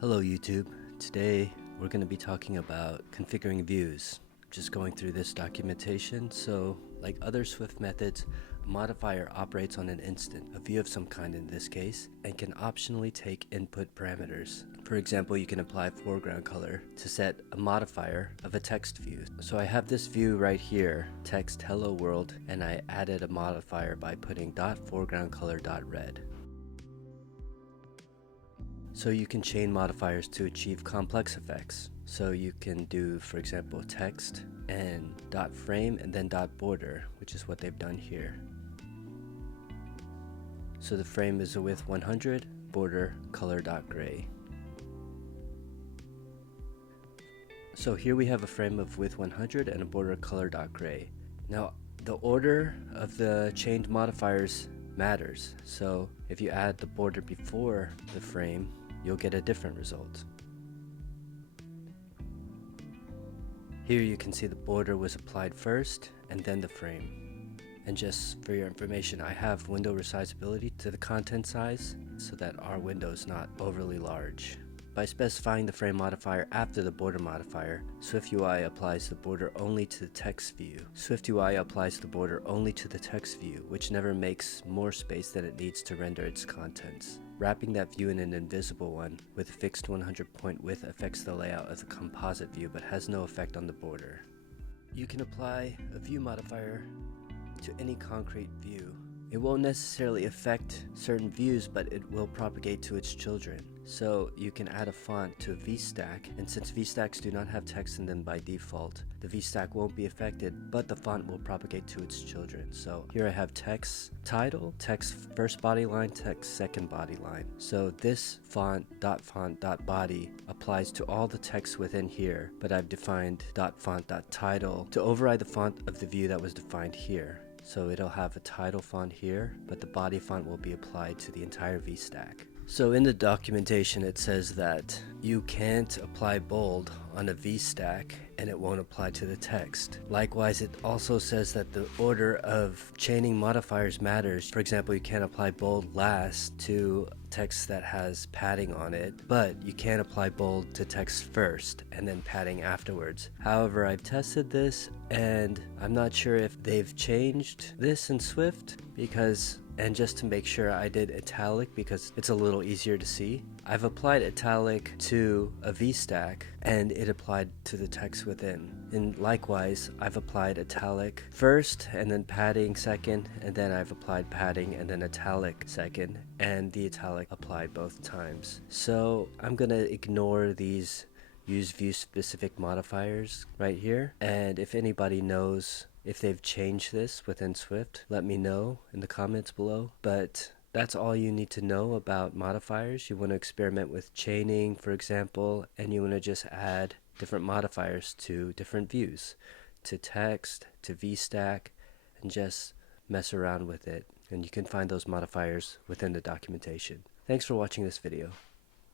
Hello YouTube. Today we're going to be talking about configuring views. Just going through this documentation. So like other Swift methods, a modifier operates on an instant, a view of some kind in this case, and can optionally take input parameters. For example, you can apply foreground color to set a modifier of a text view. So I have this view right here, text hello world, and I added a modifier by putting .foregroundcolor.red. So you can chain modifiers to achieve complex effects. So you can do, for example, text and .frame and then .border, which is what they've done here. So the frame is a width 100, border color .gray. So here we have a frame of width 100 and a border color .gray. Now the order of the chained modifiers matters. So if you add the border before the frame, you'll get a different result. Here you can see the border was applied first and then the frame. And just for your information, I have window resizability to the content size so that our window is not overly large. By specifying the frame modifier after the border modifier, SwiftUI applies the border only to the text view. SwiftUI applies the border only to the text view, which never makes more space than it needs to render its contents. Wrapping that view in an invisible one with a fixed 100 point width affects the layout of the composite view but has no effect on the border. You can apply a view modifier to any concrete view. It won't necessarily affect certain views, but it will propagate to its children. So you can add a font to a VStack, and since VStacks do not have text in them by default, the VStack won't be affected, but the font will propagate to its children. So here I have text title, text first body line, text second body line. So this font.body applies to all the text within here, but I've defined .font.title to override the font of the view that was defined here. So it'll have a title font here, but the body font will be applied to the entire VStack. So in the documentation it says that you can't apply bold on a VStack and it won't apply to the text. Likewise, it also says that the order of chaining modifiers matters. For example, you can't apply bold last to text that has padding on it, but you can apply bold to text first and then padding afterwards. However, I've tested this and I'm not sure if they've changed this in Swift and just to make sure, I did italic because it's a little easier to see. I've applied italic to a VStack and it applied to the text within. And likewise, I've applied italic first and then padding second, and then I've applied padding and then italic second, and the italic applied both times. So I'm gonna ignore these use view specific modifiers right here, and if anybody knows if they've changed this within Swift, let me know in the comments below. But that's all you need to know about modifiers. You want to experiment with chaining, for example, and you want to just add different modifiers to different views, to text, to VStack, and just mess around with it. And you can find those modifiers within the documentation. Thanks for watching this video.